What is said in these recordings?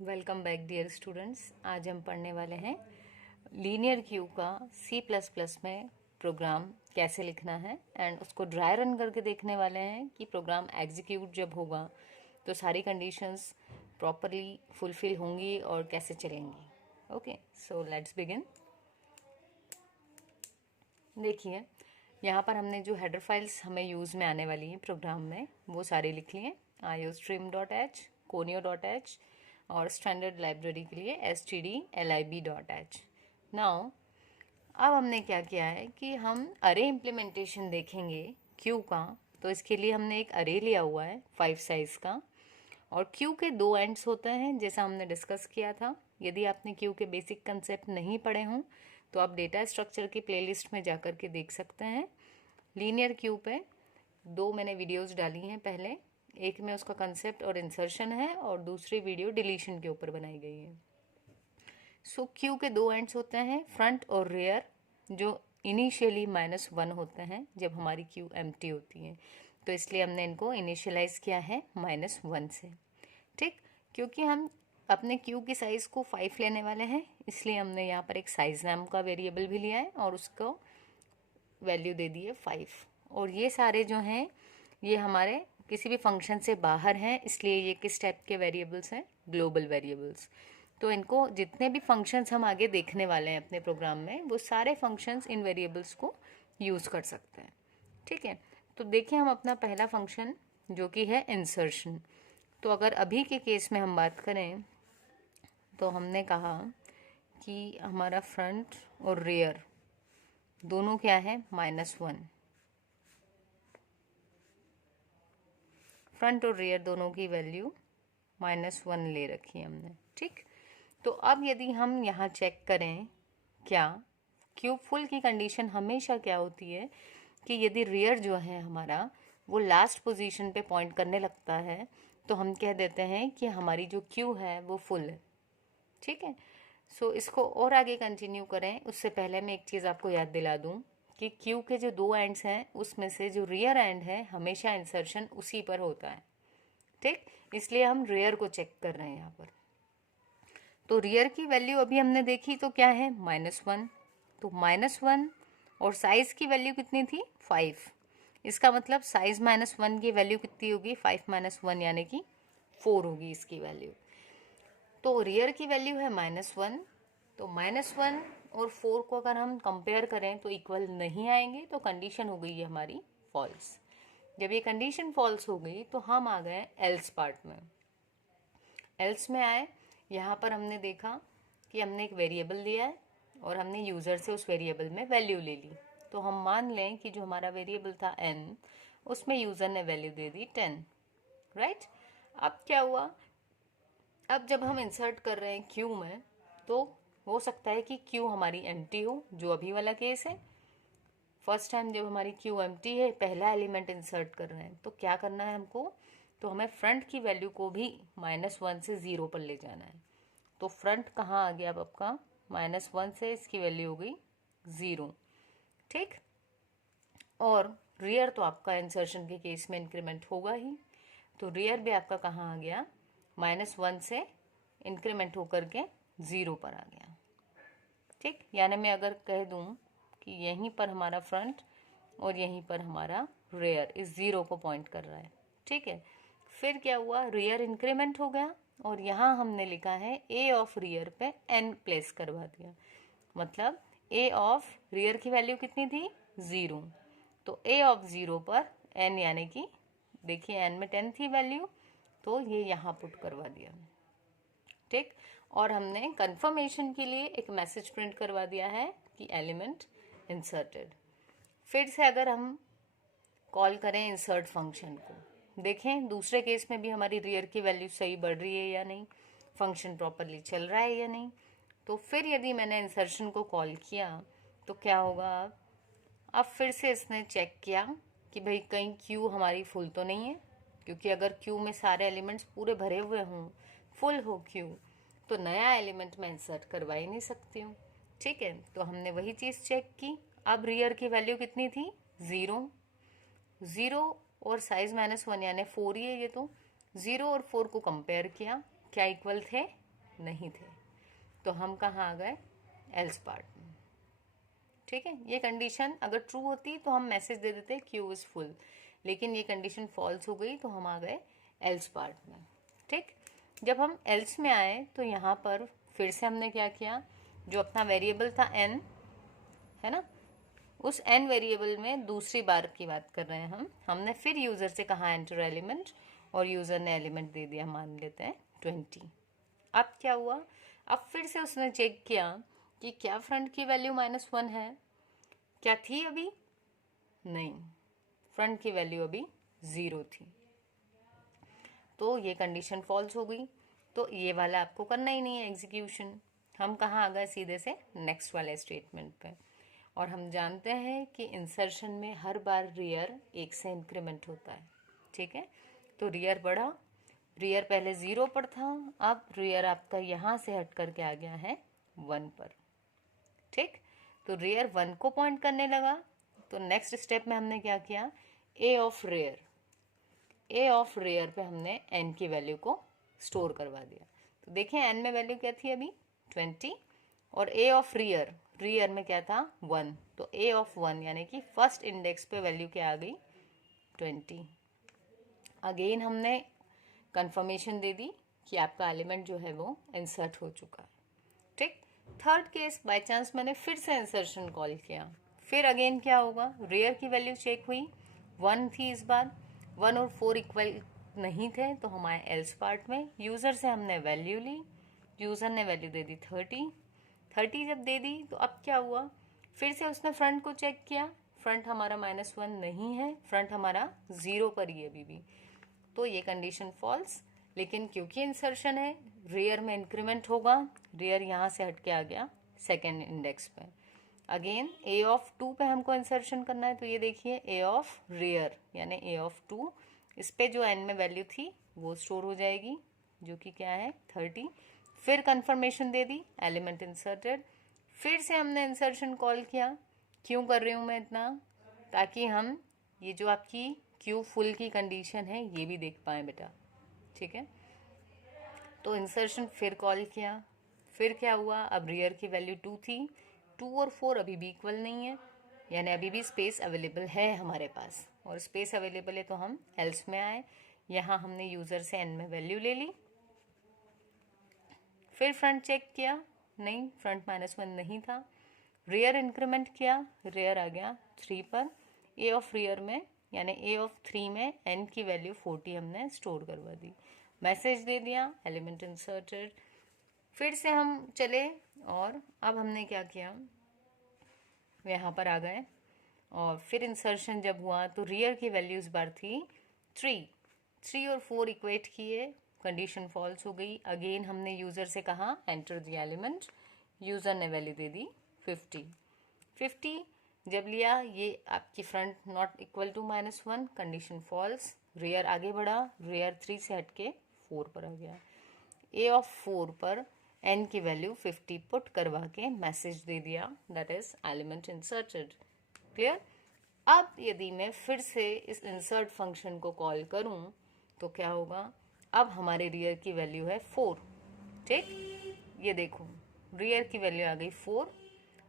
Welcome back dear students. आज हम पढ़ने वाले हैं लीनियर क्यू का C++ में प्रोग्राम कैसे लिखना है एंड उसको ड्राई रन करके देखने वाले हैं कि प्रोग्राम एग्जीक्यूट जब होगा तो सारी कंडीशंस प्रॉपरली फुलफिल होंगी और कैसे चलेंगी। Okay, so let's begin. देखिए, यहाँ पर हमने जो हेडर फाइल्स हमें यूज़ में आने वाली हैं प्रोग्राम में वो सारी लिख ली हैं। iostream.h, conio.h और स्टैंडर्ड लाइब्रेरी के लिए stdlib.h। नाउ अब हमने क्या किया है कि हम अरे इम्प्लीमेंटेशन देखेंगे क्यू का। तो इसके लिए हमने एक अरे लिया हुआ है 5 साइज का, और क्यू के 2 एंड्स होते हैं जैसा हमने डिस्कस किया था। यदि आपने क्यू के बेसिक कंसेप्ट नहीं पढ़े हों तो आप डेटा स्ट्रक्चर की प्लेलिस्ट में जाकर के देख सकते हैं। लीनियर क्यू पे 2 मैंने वीडियोस डाली हैं पहले, एक में उसका कंसेप्ट और इंसर्शन है और दूसरी वीडियो डिलीशन के ऊपर बनाई गई है। सो क्यू के 2 एंड्स होते हैं, फ्रंट और रियर, जो इनिशियली -1 होते हैं जब हमारी क्यू एम्प्टी होती है। तो इसलिए हमने इनको इनिशियलाइज किया है -1 से। ठीक, क्योंकि हम अपने क्यू की साइज को 5 लेने वाले हैं इसलिए हमने यहाँ पर एक साइज नाम का वेरिएबल भी लिया है और उसको वैल्यू दे दी है 5। और ये सारे जो हैं ये हमारे किसी भी फंक्शन से बाहर हैं, इसलिए ये किस टाइप के वेरिएबल्स हैं? Global variables. तो इनको जितने भी फंक्शंस हम आगे देखने वाले हैं अपने प्रोग्राम में वो सारे फंक्शंस इन वेरिएबल्स को यूज़ कर सकते हैं। ठीक है, तो देखिए हम अपना पहला फंक्शन जो कि है इंसर्शन। तो अगर अभी के केस में हम बात करें तो हमने कहा कि हमारा फ्रंट और रियर दोनों क्या है? -1। फ्रंट और रियर दोनों की वैल्यू -1 ले रखी है हमने। ठीक, तो अब यदि हम यहाँ चेक करें क्या क्यूब फुल की कंडीशन हमेशा क्या होती है कि यदि रियर जो है हमारा वो लास्ट पोजीशन पे पॉइंट करने लगता है तो हम कह देते हैं कि हमारी जो क्यू है वो फुल है। ठीक है, सो इसको और आगे कंटिन्यू करें उससे पहले मैं एक चीज़ आपको याद दिला दूं कि क्यू के जो 2 एंड्स हैं उसमें से जो रियर एंड है हमेशा इंसर्शन उसी पर होता है। ठीक, इसलिए हम रियर को चेक कर रहे हैं यहाँ पर। तो रियर की वैल्यू अभी हमने देखी तो क्या है? -1। तो -1 और साइज की वैल्यू कितनी थी? 5। इसका मतलब साइज -1 की वैल्यू कितनी होगी? 5 - 1 यानी कि 4 होगी इसकी वैल्यू। तो रियर की वैल्यू है -1, तो -1 और 4 को अगर हम कंपेयर करें तो इक्वल नहीं आएंगे, तो कंडीशन हो गई है हमारी फॉल्स। जब ये कंडीशन फॉल्स हो गई तो हम आ गए एल्स पार्ट में। एल्स में आए, यहाँ पर हमने देखा कि हमने एक वेरिएबल लिया है और हमने यूज़र से उस वेरिएबल में वैल्यू ले ली। तो हम मान लें कि जो हमारा वेरिएबल था n, उसमें यूज़र ने वैल्यू दे दी 10। राइट, अब क्या हुआ? अब जब हम इंसर्ट कर रहे हैं क्यू में तो हो सकता है कि क्यू हमारी एम्प्टी हो, जो अभी वाला केस है। फर्स्ट टाइम जब हमारी क्यू एम्प्टी है, पहला एलिमेंट इंसर्ट कर रहे हैं, तो क्या करना है हमको? तो हमें फ्रंट की वैल्यू को भी -1 से 0 पर ले जाना है। तो फ्रंट कहाँ आ गया अब आपका? -1 से इसकी वैल्यू हो गई 0। ठीक, और रियर तो आपका इंसर्शन के केस में इंक्रीमेंट होगा ही, तो रियर भी आपका कहाँ आ गया? -1 से इंक्रीमेंट होकर के 0 पर आ गया। ठीक, यानी मैं अगर कह दूं कि यहीं पर हमारा फ्रंट और यहीं पर हमारा रियर इस 0 को पॉइंट कर रहा है। ठीक है, फिर क्या हुआ? रियर इंक्रीमेंट हो गया और यहाँ हमने लिखा है ए ऑफ रियर पे n प्लेस करवा दिया। मतलब ए ऑफ रियर की वैल्यू कितनी थी? 0। तो ए ऑफ 0 पर n यानी कि देखिए n में 10 थी वैल्यू, तो ये यहाँ पुट करवा दिया। ठीक, और हमने कंफर्मेशन के लिए एक मैसेज प्रिंट करवा दिया है कि एलिमेंट इंसर्टेड। फिर से अगर हम कॉल करें इंसर्ट फंक्शन को, देखें दूसरे केस में भी हमारी रियर की वैल्यू सही बढ़ रही है या नहीं, फंक्शन प्रॉपरली चल रहा है या नहीं। तो फिर यदि मैंने इंसर्शन को कॉल किया तो क्या होगा? अब फिर से इसने चेक किया कि भाई कहीं क्यू हमारी फुल तो नहीं है, क्योंकि अगर क्यू में सारे एलिमेंट्स पूरे भरे हुए हों, फुल हो क्यू, तो नया एलिमेंट मैं इंसर्ट करवा ही नहीं सकती हूँ। ठीक है, तो हमने वही चीज़ चेक की। अब रियर की वैल्यू कितनी थी? 0 और साइज -1 यानी 4 ही है ये, तो 0 और 4 को कंपेयर किया, क्या इक्वल थे? नहीं थे, तो हम कहाँ आ गए, एल्स पार्ट में। ठीक है, ये कंडीशन अगर ट्रू होती तो हम मैसेज दे देते क्यू इज फुल, लेकिन ये कंडीशन फॉल्स हो गई तो हम आ गए एल्स पार्ट में। ठीक, जब हम एल्स में आए तो यहाँ पर फिर से हमने क्या किया, जो अपना वेरिएबल था n, है ना, उस n वेरिएबल में दूसरी बार की बात कर रहे हैं हमने फिर यूज़र से कहा एंटर एलिमेंट, और यूज़र ने एलिमेंट दे दिया, मान लेते हैं 20। अब क्या हुआ, अब फिर से उसने चेक किया कि क्या फ्रंट की वैल्यू -1 है, क्या थी अभी, नहीं, फ्रंट की वैल्यू अभी 0 थी, तो ये कंडीशन फॉल्स हो गई। तो ये वाला आपको करना ही नहीं है एग्जीक्यूशन, हम कहाँ आ गए, सीधे से नेक्स्ट वाले स्टेटमेंट पे। और हम जानते हैं कि इंसर्शन में हर बार रियर 1 से इंक्रीमेंट होता है। ठीक है, तो रियर बढ़ा, रियर पहले 0 पर था, अब रियर आपका यहाँ से हट करके आ गया है 1 पर। ठीक, तो रियर 1 को पॉइंट करने लगा, तो नेक्स्ट स्टेप में हमने क्या किया, A of rear, A of rear पे हमने n की वैल्यू को स्टोर करवा दिया। तो देखें n में वैल्यू क्या थी अभी 20, और ए ऑफ रियर, रियर में क्या था 1, तो ए ऑफ 1 यानी कि फर्स्ट इंडेक्स पे वैल्यू क्या आ गई 20। अगेन हमने कंफर्मेशन दे दी कि आपका एलिमेंट जो है वो इंसर्ट हो चुका है। ठीक, थर्ड केस, बाय चांस मैंने फिर से इंसर्शन कॉल किया, फिर अगेन क्या होगा, रेयर की वैल्यू चेक हुई 1 थी, इस बार 1 और 4 इक्वल नहीं थे, तो हम आए एल्स पार्ट में, यूज़र से हमने वैल्यू ली, यूज़र ने वैल्यू दे दी 30 जब दे दी तो अब क्या हुआ, फिर से उसने फ्रंट को चेक किया, फ्रंट हमारा -1 नहीं है, फ्रंट हमारा 0 पर ही अभी भी, तो ये कंडीशन फॉल्स। लेकिन क्योंकि इंसर्शन है, रेयर में इंक्रीमेंट होगा, रेयर यहाँ से हट के आ गया सेकेंड इंडेक्स पे। अगेन ए ऑफ 2 पे हमको इंसर्शन करना है, तो ये देखिए ए ऑफ रेयर यानी ए ऑफ 2, इस पे जो n में वैल्यू थी वो स्टोर हो जाएगी, जो कि क्या है 30। फिर कंफर्मेशन दे दी, एलिमेंट इंसर्टेड, फिर से हमने इंसर्शन कॉल किया। क्यों कर रही हूँ मैं इतना, ताकि हम ये जो आपकी क्यू फुल की कंडीशन है ये भी देख पाएँ बेटा। ठीक है, तो इंसर्शन फिर कॉल किया, फिर क्या हुआ, अब रियर की वैल्यू 2 थी, 2 और 4 अभी भी इक्वल नहीं है, यानी अभी भी स्पेस अवेलेबल है हमारे पास, और स्पेस अवेलेबल है तो हम एल्स में आए, यहाँ हमने यूज़र से n में वैल्यू ले ली, फिर फ्रंट चेक किया, नहीं फ्रंट -1 नहीं था, रेयर इंक्रीमेंट किया, रेयर आ गया 3 पर, ए ऑफ रेयर में यानी ए ऑफ 3 में n की वैल्यू 40 हमने स्टोर करवा दी, मैसेज दे दिया एलिमेंट इंसर्टेड। फिर से हम चले और अब हमने क्या किया, यहाँ पर आ गए, और फिर इंसर्शन जब हुआ तो रियर की वैल्यू इस बार थी 3 और 4 इक्वेट किए, कंडीशन फॉल्स हो गई। अगेन हमने यूज़र से कहा एंटर द एलिमेंट, यूज़र ने वैल्यू दे दी 50 जब लिया, ये आपकी front not equal to -1, condition false, rear आगे बढ़ा, रेयर 3 से हटके 4 पर आ गया, ए ऑफ 4 पर n की वैल्यू 50 पुट करवा के मैसेज दे दिया, that is element inserted. Clear. अब यदि मैं फिर से इस इंसर्ट फंक्शन को कॉल करूं तो क्या होगा, अब हमारे रियर की वैल्यू है 4। ठीक, ये देखो रियर की वैल्यू आ गई 4,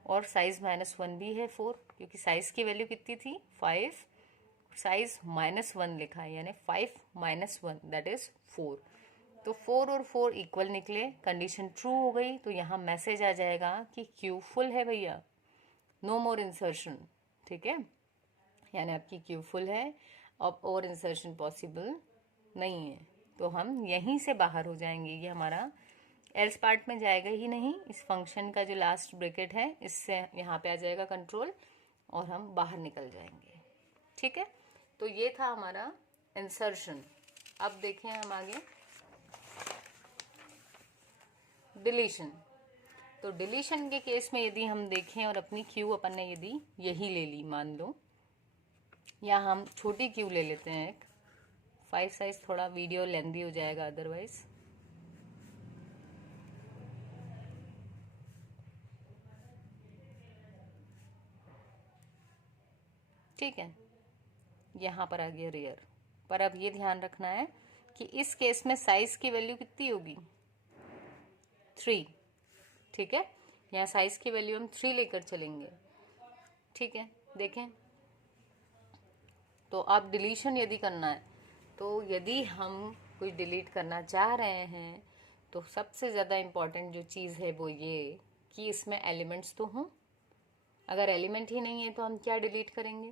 और साइज -1 भी है 4, क्योंकि साइज की वैल्यू कितनी थी 5, साइज -1 लिखा है, यानी 5 - 1 दैट इज 4, तो 4 और 4 इक्वल निकले, कंडीशन ट्रू हो गई, तो यहाँ मैसेज आ जाएगा कि क्यू फुल है भैया, नो मोर इंसर्शन। ठीक है, यानी आपकी क्यू फुल है, अब और इंसर्शन पॉसिबल नहीं है, तो हम यहीं से बाहर हो जाएंगे, ये हमारा एल्स पार्ट में जाएगा ही नहीं, इस फंक्शन का जो लास्ट ब्रैकेट है इससे यहाँ पे आ जाएगा कंट्रोल, और हम बाहर निकल जाएंगे। ठीक है, तो ये था हमारा इंसर्शन। अब देखें हम आगे डिलीशन। तो डिलीशन के केस में यदि हम देखें और अपनी क्यू अपन ने यदि यही ले ली, मान लो, या हम छोटी क्यू ले लेते हैं एक 5 साइज, थोड़ा वीडियो लेंदी हो जाएगा अदरवाइज। ठीक है, यहाँ पर आ गया रियर, पर अब ये ध्यान रखना है कि इस केस में साइज की वैल्यू कितनी होगी, 3, ठीक है। यहाँ साइज की वैल्यू हम 3 लेकर चलेंगे, ठीक है। देखें, तो आप डिलीशन यदि करना है, तो यदि हम कुछ डिलीट करना चाह रहे हैं तो सबसे ज़्यादा इम्पॉर्टेंट जो चीज़ है वो ये कि इसमें एलिमेंट्स तो हों। अगर एलिमेंट ही नहीं है तो हम क्या डिलीट करेंगे,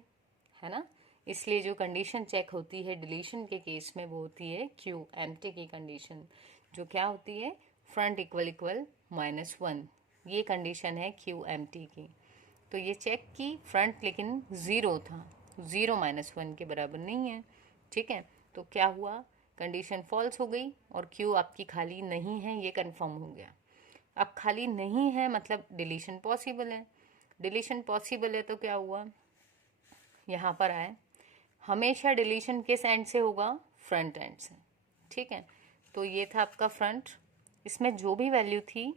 है ना। इसलिए जो कंडीशन चेक होती है डिलीशन के केस में वो होती है क्यू एम्प्टी की कंडीशन, जो क्या होती है फ्रंट इक्वल इक्वल -1। ये कंडीशन है क्यू एम्प्टी की। तो ये चेक की फ्रंट लेकिन 0 था, 0 -1 के बराबर नहीं है, ठीक है। तो क्या हुआ, कंडीशन फॉल्स हो गई और क्यू आपकी खाली नहीं है, ये कंफर्म हो गया। अब खाली नहीं है मतलब डिलीशन पॉसिबल है। डिलीशन पॉसिबल है तो क्या हुआ, यहाँ पर आए, हमेशा डिलीशन किस एंड से होगा, फ्रंट एंड से, ठीक है। तो ये था आपका फ्रंट, इसमें जो भी वैल्यू थी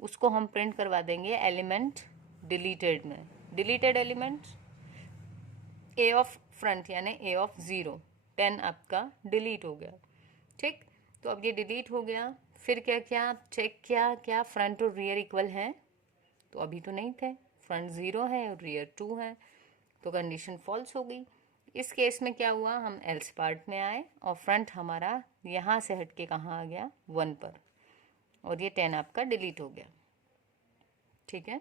उसको हम प्रिंट करवा देंगे एलिमेंट डिलीटेड में। Deleted element A of front यानी ए ऑफ 0, 10 आपका डिलीट हो गया, ठीक। तो अब ये डिलीट हो गया, फिर क्या क्या चेक किया, क्या फ्रंट और रियर इक्वल हैं, तो अभी तो नहीं थे, फ्रंट 0 है और रियर 2 है, तो कंडीशन फॉल्स हो गई। इस केस में क्या हुआ, हम एल्स पार्ट में आए और फ्रंट हमारा यहाँ से हट के कहाँ आ गया, 1 पर, और ये 10 आपका डिलीट हो गया, ठीक है।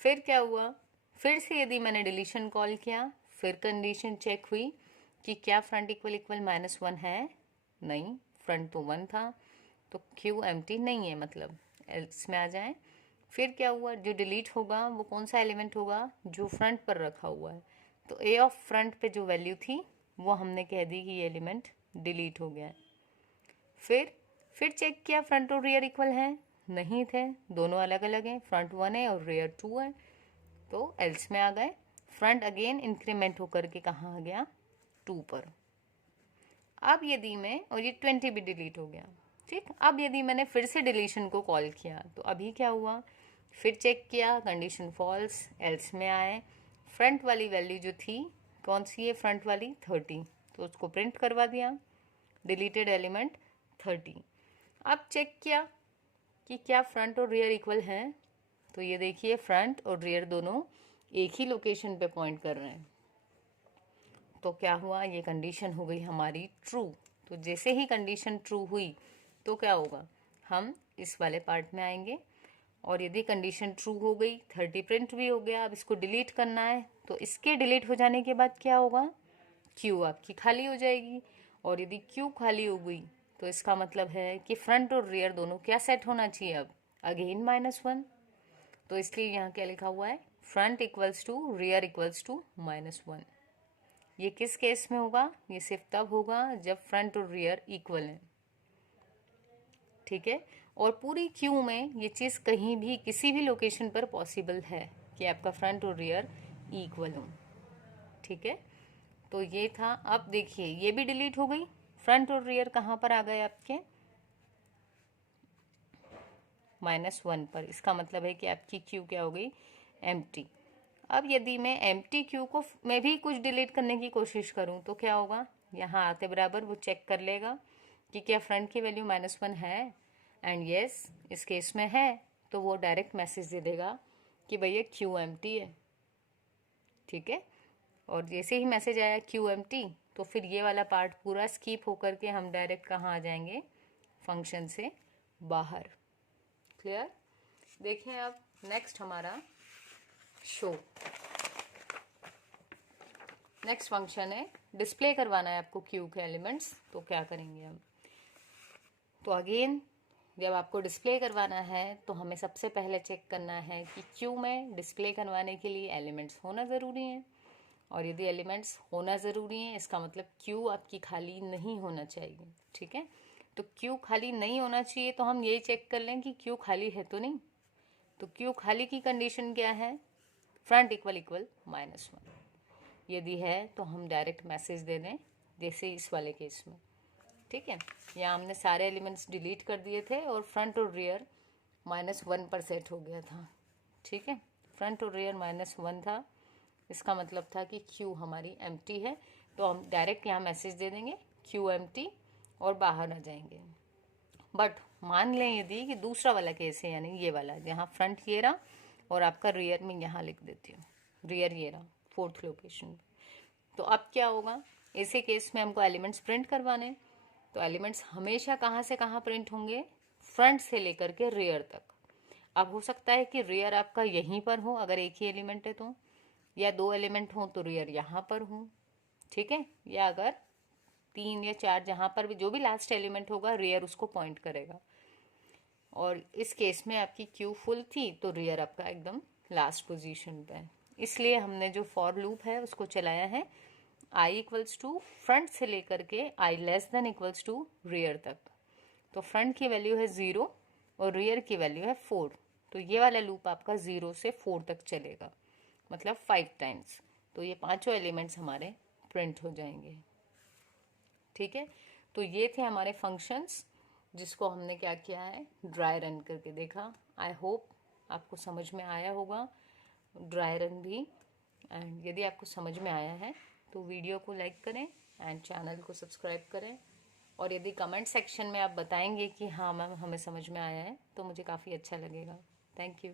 फिर क्या हुआ, फिर से यदि मैंने डिलीशन कॉल किया, फिर कंडीशन चेक हुई कि क्या फ्रंट इक्वल इक्वल -1 है, नहीं, फ्रंट तो 1 था, तो क्यू एम्प्टी नहीं है, मतलब एल्स में आ जाए। फिर क्या हुआ, जो डिलीट होगा वो कौन सा एलिमेंट होगा, जो फ्रंट पर रखा हुआ है। तो ए ऑफ फ्रंट पे जो वैल्यू थी वो हमने कह दी कि ये एलिमेंट डिलीट हो गया है। फिर चेक किया फ्रंट और रियर इक्वल हैं, नहीं थे, दोनों अलग अलग हैं, फ्रंट 1 है और रियर 2 है, तो एल्स में आ गए। फ्रंट अगेन इंक्रीमेंट होकर के कहाँ आ गया, 2 पर। अब यदि मैं, और ये 20 भी डिलीट हो गया, ठीक। अब यदि मैंने फिर से डिलीशन को कॉल किया तो अभी क्या हुआ, फिर चेक किया, कंडीशन फॉल्स, एल्स में आए, फ्रंट वाली वैल्यू जो थी कौन सी है, फ्रंट वाली 30, तो उसको प्रिंट करवा दिया, डिलीटेड एलिमेंट 30। अब चेक किया कि क्या फ्रंट और रियर इक्वल हैं, तो ये देखिए फ्रंट और रियर दोनों एक ही लोकेशन पे पॉइंट कर रहे हैं, तो क्या हुआ, ये कंडीशन हो गई हमारी ट्रू। तो जैसे ही कंडीशन ट्रू हुई तो क्या होगा, हम इस वाले पार्ट में आएंगे, और यदि कंडीशन ट्रू हो गई, 30 प्रिंट भी हो गया, अब इसको डिलीट करना है, तो इसके डिलीट हो जाने के बाद क्या होगा, क्यू आपकी खाली हो जाएगी, और यदि क्यू खाली हो गई तो इसका मतलब है कि फ्रंट और रियर दोनों क्या सेट होना चाहिए, अब अगेन -1। तो इसलिए यहाँ क्या लिखा हुआ है, front equals to rear equals to -1। ये किस केस में होगा, ये सिर्फ तब होगा जब फ्रंट और रियर इक्वल हैं, ठीक है। और पूरी क्यू में ये चीज़ कहीं भी किसी भी लोकेशन पर पॉसिबल है कि आपका फ्रंट और रियर इक्वल हो, ठीक है। तो ये था। अब देखिए ये भी डिलीट हो गई, फ्रंट और रियर कहाँ पर आ गए आपके, -1 पर। इसका मतलब है कि आपकी क्यू क्या हो गई, एम्प्टी। अब यदि मैं एम्प्टी क्यू को मैं भी कुछ डिलीट करने की कोशिश करूं तो क्या होगा, यहाँ आते बराबर वो चेक कर लेगा कि क्या फ्रंट की वैल्यू -1 है, एंड यस इस केस में है, तो वो डायरेक्ट मैसेज दे देगा कि भैया क्यू एम्प्टी है, ठीक है। और जैसे ही मैसेज आया क्यू एम्प्टी, तो फिर ये वाला पार्ट पूरा स्किप होकर के हम डायरेक्ट कहाँ आ जाएंगे, फंक्शन से बाहर। क्लियर। देखें अब नेक्स्ट हमारा शो, नेक्स्ट फंक्शन है डिस्प्ले करवाना है आपको क्यू के एलिमेंट्स, तो क्या करेंगे हम, तो अगेन जब आपको डिस्प्ले करवाना है तो हमें सबसे पहले चेक करना है कि क्यू में डिस्प्ले करवाने के लिए एलिमेंट्स होना ज़रूरी है, और यदि एलिमेंट्स होना ज़रूरी है इसका मतलब क्यू आपकी खाली नहीं होना चाहिए, ठीक है। तो क्यू खाली नहीं होना चाहिए तो हम यही चेक कर लें कि क्यू खाली है तो नहीं। तो क्यू खाली की कंडीशन क्या है, फ्रंट इक्वल इक्वल -1। यदि है तो हम डायरेक्ट मैसेज दे दें, जैसे इस वाले केस में, ठीक है। यहाँ हमने सारे एलिमेंट्स डिलीट कर दिए थे और फ्रंट और रियर -1 पर सेट हो गया था, ठीक है। फ्रंट और रियर -1 था, इसका मतलब था कि क्यू हमारी एम्प्टी है, तो हम डायरेक्ट यहाँ मैसेज दे देंगे क्यू एम्प्टी और बाहर आ जाएंगे। बट मान लें यदि कि दूसरा वाला केस है, यानी ये वाला जहाँ फ्रंट ये रहा और आपका रियर में यहाँ लिख देती हूँ, रियर ये रहा 4th लोकेशन। तो अब क्या होगा, ऐसे केस में हमको एलिमेंट्स प्रिंट करवाने, तो एलिमेंट्स हमेशा कहाँ से कहाँ प्रिंट होंगे, फ्रंट से लेकर के रियर तक। अब हो सकता है कि रियर आपका यहीं पर हो अगर एक ही एलिमेंट है तो, या 2 एलिमेंट हो तो रियर यहाँ पर हो, ठीक है, या अगर 3 या 4 जहाँ पर भी जो भी लास्ट एलिमेंट होगा रियर उसको पॉइंट करेगा। और इस केस में आपकी क्यू फुल थी तो रियर आपका एकदम लास्ट पोजीशन पे है। इसलिए हमने जो फॉर लूप है उसको चलाया है आई इक्वल्स टू फ्रंट से लेकर के I less than equals to rear तक। तो फ्रंट की वैल्यू है 0 और रियर की वैल्यू है 4। तो ये वाला लूप आपका 0 से 4 तक चलेगा, मतलब 5 टाइम्स। तो ये पांचों एलिमेंट्स हमारे प्रिंट हो जाएंगे, ठीक है। तो ये थे हमारे फंक्शंस जिसको हमने क्या किया है, ड्राई रन करके देखा। आई होप आपको समझ में आया होगा ड्राई रन भी। एंड यदि आपको समझ में आया है तो वीडियो को लाइक करें एंड चैनल को सब्सक्राइब करें। और यदि कमेंट सेक्शन में आप बताएंगे कि हाँ मैम हमें समझ में आया है तो मुझे काफ़ी अच्छा लगेगा। Thank you.